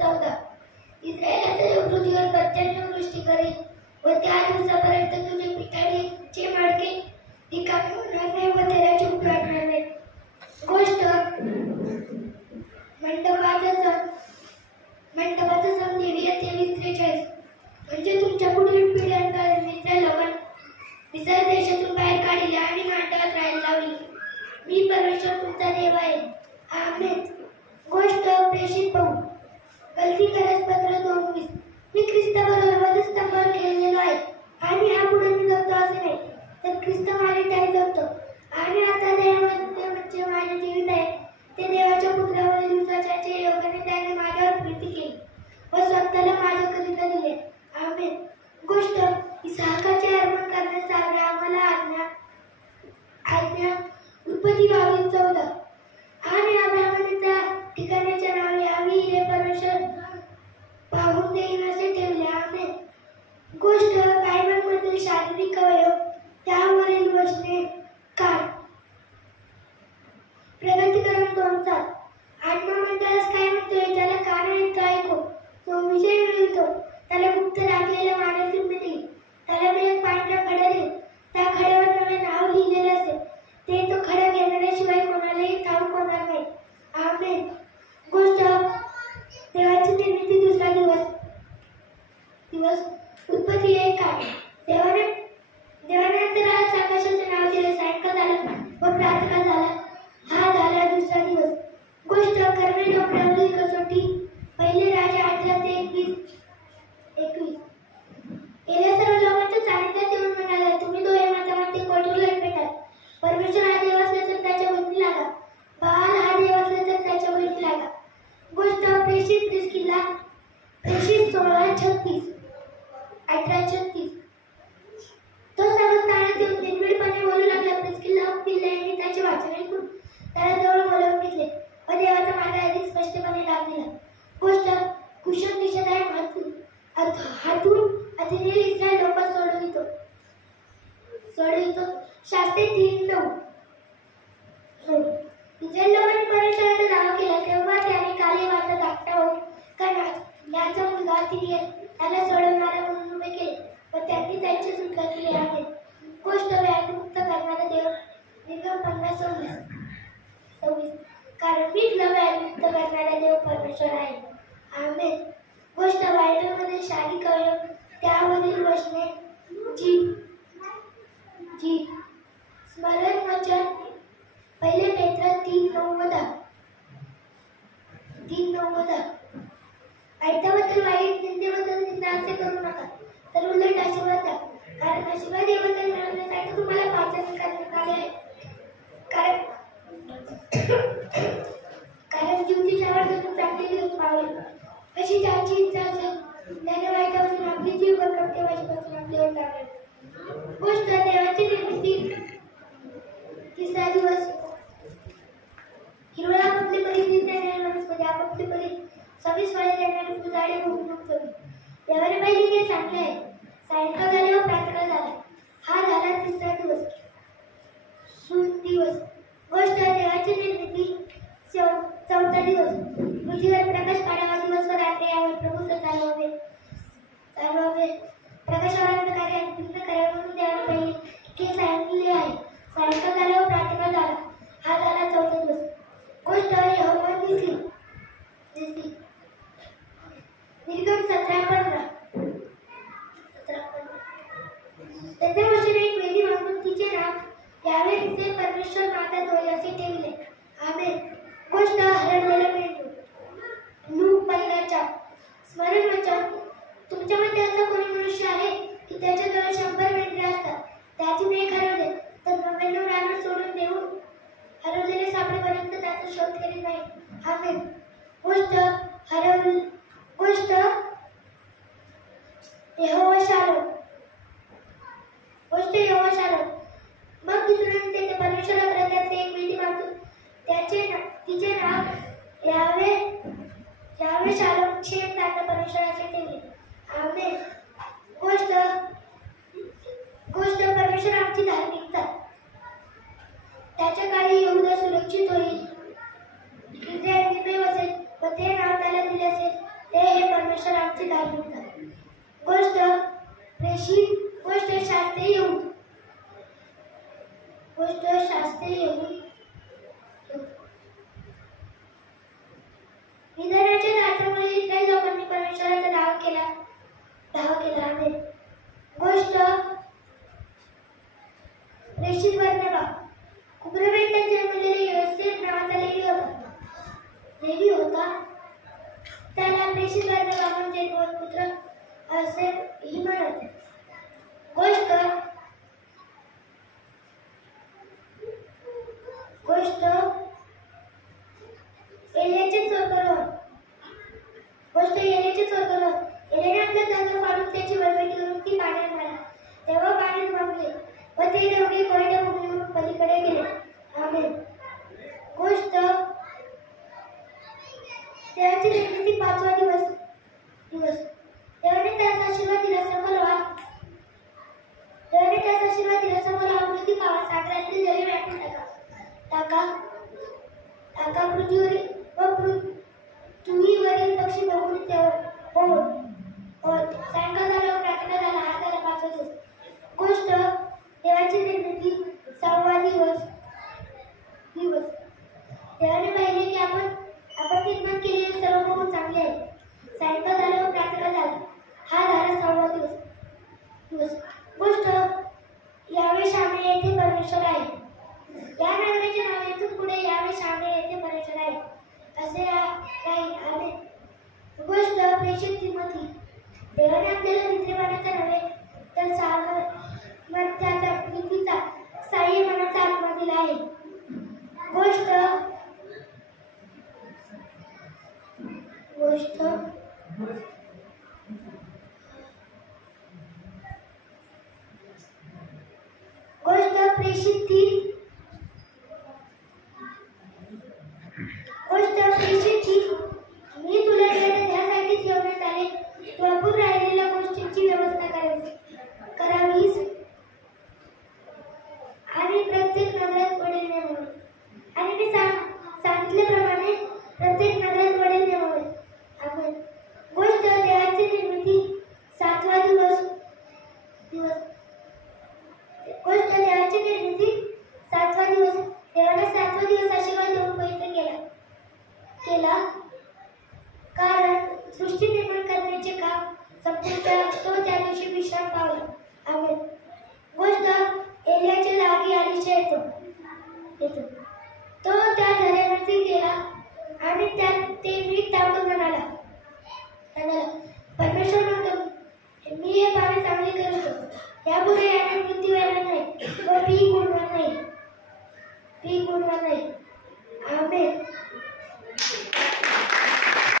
14 इस्रायलाच्या पृथ्वीवर प्रचंड वृष्टी करेल व त्या दिवसापर्यंत तुझे पिठाचे मडके रिकामे होणार नाही व तेलाचे उकळणार नाही. गोष्ट मंडपाचा सण लेविया 23:43. म्हणजे तुमच्या पुढील पिढ्यांपर्यंत मिस्र देशातून बाहेर काढले आणि मांडवात राहायला लावले. मी परमेश्वर तुमचा देव आहे. आमेन. गोष्ट प्रेषित पाऊल. गलती करसपत्र 2:20. मी ख्रिस्ताबरोबर वधस्तंभावर खेळलेलो आहे आणि हा पुढे मी जगतो असे नाही, तर ख्रिस्त माझ्या ठाई जगतो आणि आता देवामध्ये म्हणजे माझे जीवित आहे. ते देवाच्या पुत्रावरील दिवसाच्या योगाने त्याने माझ्यावर प्रीती केली व स्वतःला माझ्याकरिता दिले. आमेन. गोष्ट इसहाकाचे अर्पण करण्याचा आम्हाला आज्ञा उत्पत्ती 22:14. आणि अब्राहामाने त्या ठिकाणाचे नाव यावी हे परमेश्वर पाहून देईन असे ठेवले. आमेन. गोष्ट बायबलमधील शारीरिक अवयव त्यावरील वचने काढ. प्रगतीकरण 2:7. आत्मा मंडळास काय म्हणतोय? ज्याला कान आहेत तो ऐको. तो विजय मिळवितो. त्याला गुप्त राखलेल्या मानाची दिली. त्याला मी एक पांढरा खडा देईन. त्या खड्यावर नवे नाव लिहिलेले असेल. ते तो खडा घेणाऱ्याशिवाय कोणालाही ठाऊक होणार नाही. आमेन. गोष्ट देवाची निर्मिती 2रा दिवस. उत्पत्ती 1:8. देवाने अंतराळात आकाशाचे नाव दिले. सायंकाळ झाला व प्रातःकाळ झाला. हा झाला 2रा दिवस. गोष्ट कर्मे डोंगरावरील कसोटी. पहिले राजा 18-21. एलिया सर्व लोकांच्या सानिध्यात येऊन म्हणाला, तुम्ही दोघे मतामध्ये कोठून पेटाल. परमेश्वर हा देव असला तर त्याच्या बहिणी लागा. बाल हा देव असला तर त्याच्या बहिणी लागा. गोष्ट प्रेषित प्रिस्किल्ला. प्रेषित 16:36. 18:36. तो सर्वस्थानात येऊन निर्भीडपणे बोलू लागला. प्रिस्किल्ला पिल्लाने त्याचे वाचन ऐकून त्याला जवळ बोलावून घेतले व देवाचा मार्ग अधिक स्पष्टपणे दाखविला. गोष्ट कुशल दिशादायक हातून अथेनेल इस्रायल लोक सोडवितो. शास्त्री 3:9. इस्रायल लोकांनी परमेश्वराचा दावा केला तेव्हा त्याने कालेवाचा धाकटा होत कनाज याचा मुलगा तिरियल त्याला सोडवणारा म्हणून उभे केले व त्यांनी त्यांची सुटका केली आहे. गोष्ट व्याधिमुक्त करणारा देव. निर्गम 50:26. कारण मी तुला व्याधिमुक्त करणारा देव परमेश्वर आहे. आमेन. गोष्ट बायबलमधील शारीरिक अवयव त्यावरील वचने जीभ. स्मरण वचन. पहिले पेत्र 3:9. आयत्याबद्दल वाईट, निंदेबद्दल निंदा असे करू नका, तर उलट आशीर्वाद द्या. कारण आशीर्वाद याबद्दल मिळवण्यासाठी तुम्हाला प्रार्थना करण्यात आले आहे. कारण जीवची शावर जणू चांगली दिवस पावेल अशी ज्याची इच्छा असेल त्याने वाईटापासून आपली जीव बळकट वाईपासून आपल्यावर टाळेल. गोष्ट देवाची निर्मिती 3रा दिवस. हिरवळ आपापली परी देणारी वनस्पती आपापली परी 26 फळे देणारी फुलझाडे भोगून ठेवली. देवाने पाहिले की चांगले आहे. सायंकाळ झाले व प्रातःकाळ झाला. हा झाला 3रा दिवस. गोष्ट देवाची निर्मिती 4था दिवस. पृथ्वीवर प्रकाश पाडावा. दिवस व रात्री यावर प्रभुत्व चालवावे. प्रकाशावर अंधकारे अंतिम करावे म्हणून देवाने पाहिले की सांगितले आहे. सायंकाळ झाला व प्रातःकाळ झाला. हा झाला 4था दिवस. गोष्ट यहोवा दिसली. निर्गम 17:15. त्याच्या वचने एक वेदी बांधून तिचे नाव यावे तिचे परमेश्वर माता धोय असे ठेवले. आमेन. गोष्ट हरवलेला मेंढू. लूक 1:4. स्मरण वचन. तुमच्यामध्ये असा कोणी मनुष्य आहे की त्याच्याजवळ 100 मेंढरे असतात, त्यातून एक हरवले तर 99 रानात सोडून देऊन हरवलेले सापडेपर्यंत त्याचा शोध करीत नाही. आमेन. गोष्ट यहोवा शालोम. मग दुसऱ्याने त्याच्या परमेश्वराकडे त्याचे एक वेदी बांधून तिचे नाव यावे शालोम छेद त्याच्या परमेश्वराचे ठेवले. आमेन. गोष्ट परमेश्वर आमची धार्मिकता. त्याच्या काळी यहूदा सुरक्षित होईल. इस्रायल निर्भय असेल व ते नाव त्याला दिले असेल. ते धार्मिकता. गोष्ट शास्त्रीय युग. गोष्ट शास्त्रीय युग. निधनाच्या नात्यामुळे इस्रायल लोकांनी परमेश्वराचा दावा केला. आमेन. गोष्ट प्रेषित बर्नबा. कुबरवेंटात जन्मलेले योसेफ नावाचा लेवी होता. त्याला प्रेषित बर्नबा म्हणजे दोन पुत्र असे ही म्हणत. गोष्ट एलियाचे स्वर्गरोहण. गोष्ट एलियाचे स्वर्गरोहण. एलियाने आपल्या जागा फाडून त्याची वरवटी करून ती पाण्यात मारली. तेव्हा पाणी थांबले व ते दोघे कोरड्या भूमीवरून पलीकडे गेले. आमेन. गोष्ट देवाची निर्मिती 5वा दिवस. देवाने त्यास आशीर्वाद दिला सफल व्हा. अमृती पावा. सागरातील जरी व्यापून टाका पृथ्वीवरील पक्षी बघून सायंकाळ झाल्यावर प्रार्थना झाला. हा झाला 5वा दिवस. गोष्ट देवाची निर्मिती 6वा दिवस. देवाने पाहिले की आपण निर्माण केलेले सर्व बघून चांगले आहे. सायंकाळ झाल्यावर प्रार्थना झाला. हा झाला 6वा दिवस. गोष्ट यावे शामे येथे परमेश्वर आहे. या नगराचे नाव येथून पुढे यावे शामे येथे परमेश्वर आहे असे राहील. आमेन. गोष्ट प्रेषित तिमोथी. देवाने आपल्याला मित्रपणाचा नव्हे तर सामर्थ्याचा नीतीचा सहाय्यपणाचा आत्मा दिला आहे. गोष्ट प्रेषित 3. मी तुला ह्यासाठी ठेवण्यात आले तू अपूर्ण राहिलेल्या गोष्टींची व्यवस्था करावीस आणि प्रत्येक नगरात वडील नेमावे. आणि मी सांगितल्याप्रमाणे प्रत्येक नगरात वडील नेमावे. आमेन. गोष्ट देवाची निर्मिती 7वा दिवस. गोष्ट देवाची निर्मिती 7वा दिवस. देवाने 7वा दिवस आशीर्वाद देऊन पवित्र केला कारण सृष्टी निर्माण करण्याचे काम संपूर्ण तो त्या दिवशी विश्राम पावला. आमेन. गोष्ट एलियाच्या लागी अलीशा येतो. तो त्या झऱ्यामध्ये गेला आणि त्यात